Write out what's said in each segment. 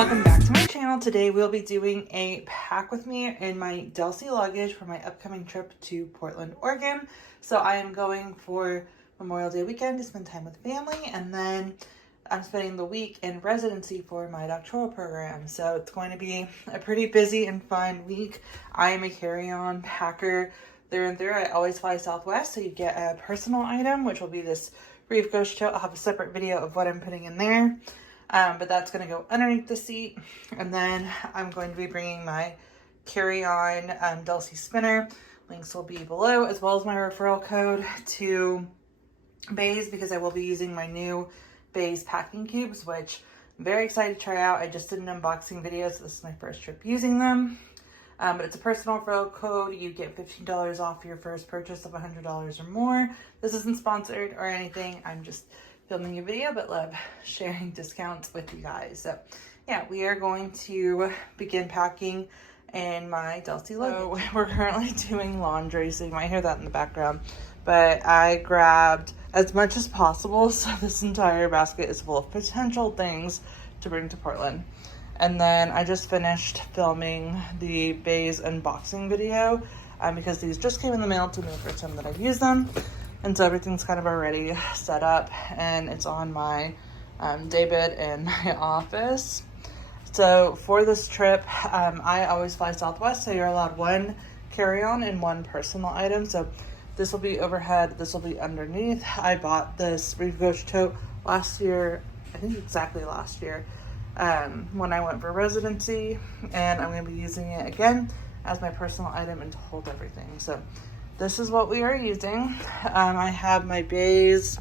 welcome back to my channel. Today we'll be doing a pack with me in my ROSIE luggage for my upcoming trip to Portland, Oregon. So I am going for Memorial Day weekend to spend time with family, and then I'm spending the week in residency for my doctoral program. So it's going to be a pretty busy and fun week. I am a carry-on packer through and through. I always fly Southwest, so you get a personal item, which will be this brief ghost tote. I'll have a separate video of what I'm putting in there. But that's going to go underneath the seat. And then I'm going to be bringing my carry-on ROSIE spinner. Links will be below, as well as my referral code to Beis, because I will be using my new Beis packing cubes, which I'm very excited to try out. I just did an unboxing video, so this is my first trip using them. But it's a personal referral code. You get $15 off your first purchase of $100 or more. This isn't sponsored or anything. I'm just filming a video, but love sharing discounts with you guys. So yeah, we are going to begin packing in my ROSIE luggage. So we're currently doing laundry, so you might hear that in the background, but I grabbed as much as possible, so this entire basket is full of potential things to bring to Portland. And then I just finished filming the Beis unboxing video because these just came in the mail to me the first time that I've used them. And so everything's kind of already set up, and it's on my daybed in my office. So for this trip, I always fly Southwest, so you're allowed one carry-on and one personal item. So this will be overhead, this will be underneath. I bought this brief ghost tote last year, I think exactly last year, when I went for residency, and I'm going to be using it again as my personal item and to hold everything. So this is what we are using. I have my Beis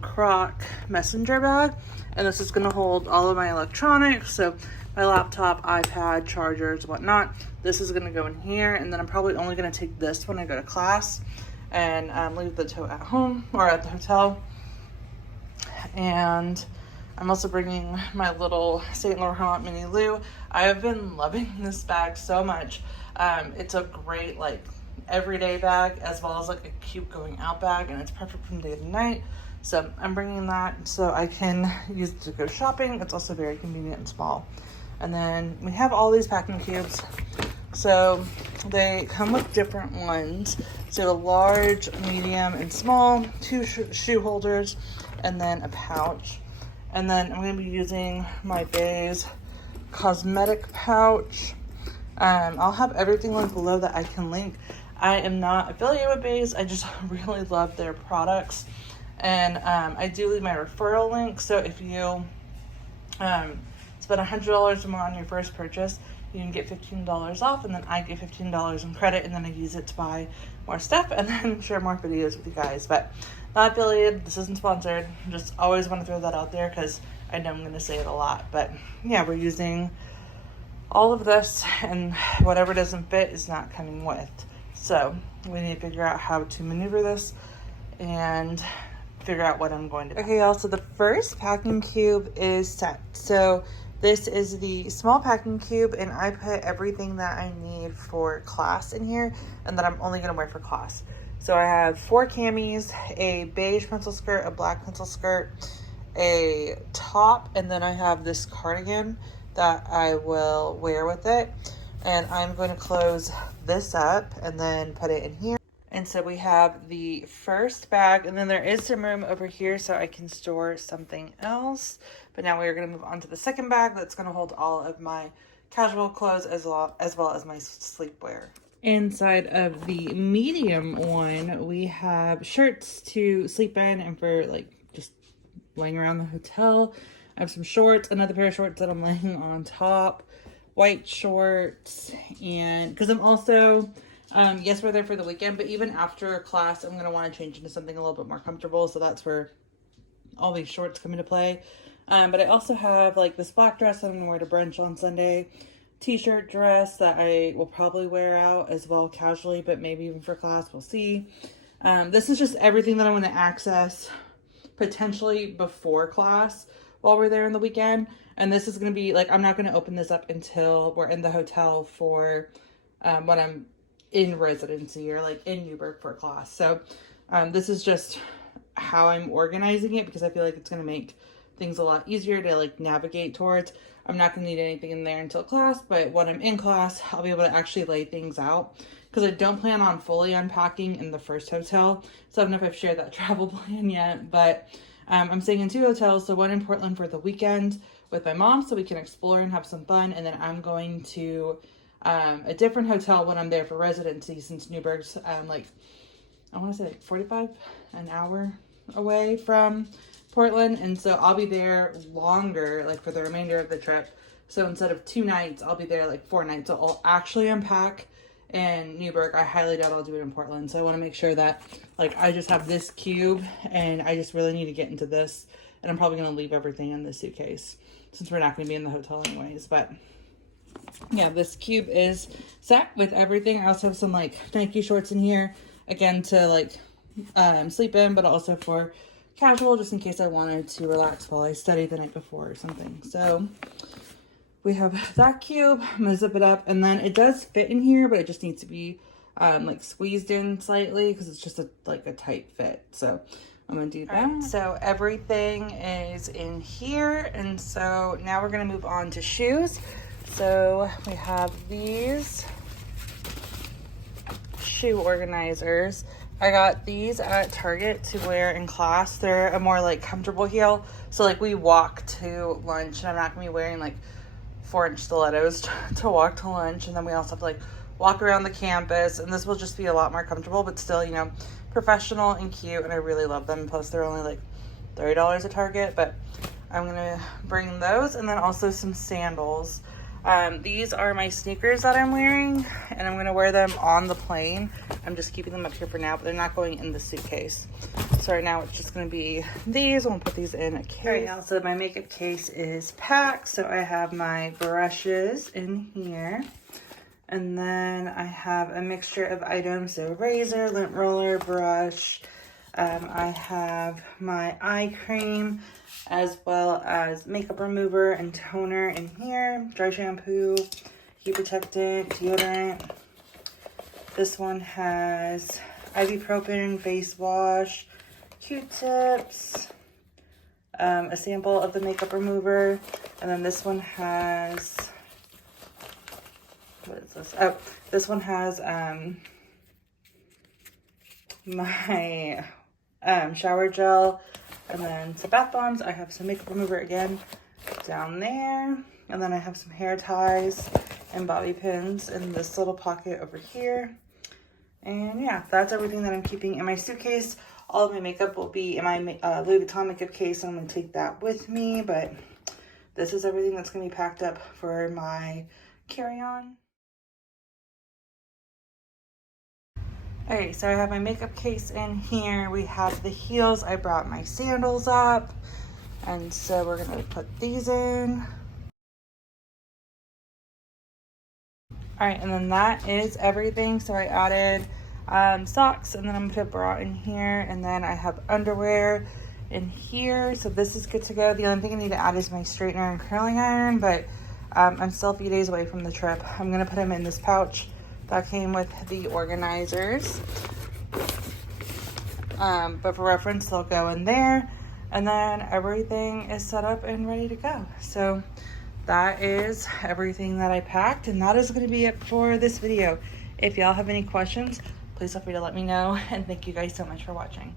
Croc messenger bag, and this is going to hold all of my electronics, so my laptop, iPad, chargers, whatnot. This is going to go in here, and then I'm probably only going to take this when I go to class and leave the tote at home or at the hotel. And I'm also bringing my little St. Laurent mini loo. I have been loving this bag so much. It's a great everyday bag, as well as a cute going out bag, and it's perfect from day to night. So I'm bringing that so I can use it to go shopping. It's also very convenient and small. And then we have all these packing cubes. So they come with different ones. So a large, medium, and small, two shoe holders, and then a pouch. And then I'm going to be using my Beis cosmetic pouch. I'll have everything linked below that I can link. I am not affiliated with Beis. I just really love their products. And I do leave my referral link. So if you spend $100 or more on your first purchase, you can get $15 off. And then I get $15 in credit. And then I use it to buy more stuff and then share more videos with you guys. But not affiliated. This isn't sponsored. Just always want to throw that out there because I know I'm going to say it a lot. But yeah, we're using all of this, and whatever doesn't fit is not coming with. So we need to figure out how to maneuver this and figure out what I'm going to do. Okay, y'all, so the first packing cube is set. So this is the small packing cube, and I put everything that I need for class in here and that I'm only going to wear for class. So I have 4 camis, a beige pencil skirt, a black pencil skirt, a top, and then I have this cardigan that I will wear with it. And I'm going to close this up and then put it in here. And so we have the first bag, and then there is some room over here so I can store something else. But now we're going to move on to the second bag that's going to hold all of my casual clothes as well as my sleepwear. Inside of the medium one, we have shirts to sleep in and for just laying around the hotel. I have some shorts, another pair of shorts that I'm laying on top, white shorts, and because I'm also, yes, we're there for the weekend, but even after class, I'm going to want to change into something a little bit more comfortable, so that's where all these shorts come into play. But I also have this black dress that I'm going to wear to brunch on Sunday, t-shirt dress that I will probably wear out as well casually, but maybe even for class, we'll see. This is just everything that I'm going to access potentially before class while we're there in the weekend. And this is going to be I'm not going to open this up until we're in the hotel for when I'm in residency or in Newburgh for class. So this is just how I'm organizing it because I feel like it's going to make things a lot easier to like navigate towards. I'm not gonna need anything in there until class, but when I'm in class, I'll be able to actually lay things out because I don't plan on fully unpacking in the first hotel. So I don't know if I've shared that travel plan yet, but I'm staying in 2 hotels. So one in Portland for the weekend with my mom so we can explore and have some fun. And then I'm going to a different hotel when I'm there for residency, since Newburgh's like, I want to say like 45 an hour away from Portland. And so I'll be there longer, like for the remainder of the trip. So instead of 2 nights, I'll be there like 4 nights. So I'll actually unpack in Newburgh. I highly doubt I'll do it in Portland. So I want to make sure that like I just have this cube and I just really need to get into this. And I'm probably going to leave everything in the suitcase since we're not going to be in the hotel anyways. But yeah, this cube is set with everything. I also have some like Nike shorts in here, again, to like sleep in, but also for casual, just in case I wanted to relax while I study the night before or something. So we have that cube. I'm gonna zip it up, and then it does fit in here, but it just needs to be like squeezed in slightly because it's just a tight fit. So I'm gonna do that. Right, so everything is in here, and so now we're gonna move on to shoes. So we have these shoe organizers. I got these at Target to wear in class. They're a more like comfortable heel. So like we walk to lunch and I'm not gonna be wearing like 4-inch stilettos to walk to lunch. And then we also have to like walk around the campus, and this will just be a lot more comfortable, but still, you know, professional and cute. And I really love them. Plus they're only like $30 at Target, but I'm gonna bring those. And then also some sandals. These are my sneakers that I'm wearing, and I'm gonna wear them on the plane. I'm just keeping them up here for now, but they're not going in the suitcase. So right now it's just gonna be these. I'm gonna put these in a case. All right, now, so my makeup case is packed. So I have my brushes in here, and then I have a mixture of items. So razor, lint roller, brush. I have my eye cream, as well as makeup remover and toner in here, dry shampoo, heat protectant, deodorant. This one has ibuprofen, face wash, Q-tips, a sample of the makeup remover, and then this one has, what is this? Oh, this one has my shower gel, and then some bath bombs. I have some makeup remover again down there, and then I have some hair ties and bobby pins in this little pocket over here. And yeah, that's everything that I'm keeping in my suitcase. All of my makeup will be in my Louis Vuitton makeup case, and I'm going to take that with me, but this is everything that's going to be packed up for my carry-on. Okay, so I have my makeup case in here. We have the heels. I brought my sandals up, and so we're gonna put these in. All right, and then that is everything. So I added socks, and then I'm gonna put a bra in here, and then I have underwear in here. So this is good to go. The only thing I need to add is my straightener and curling iron, but I'm still a few days away from the trip. I'm gonna put them in this pouch that came with the organizers, but for reference they'll go in there, and then everything is set up and ready to go. So that is everything that I packed, and that is going to be it for this video. If y'all have any questions, please feel free to let me know, and thank you guys so much for watching.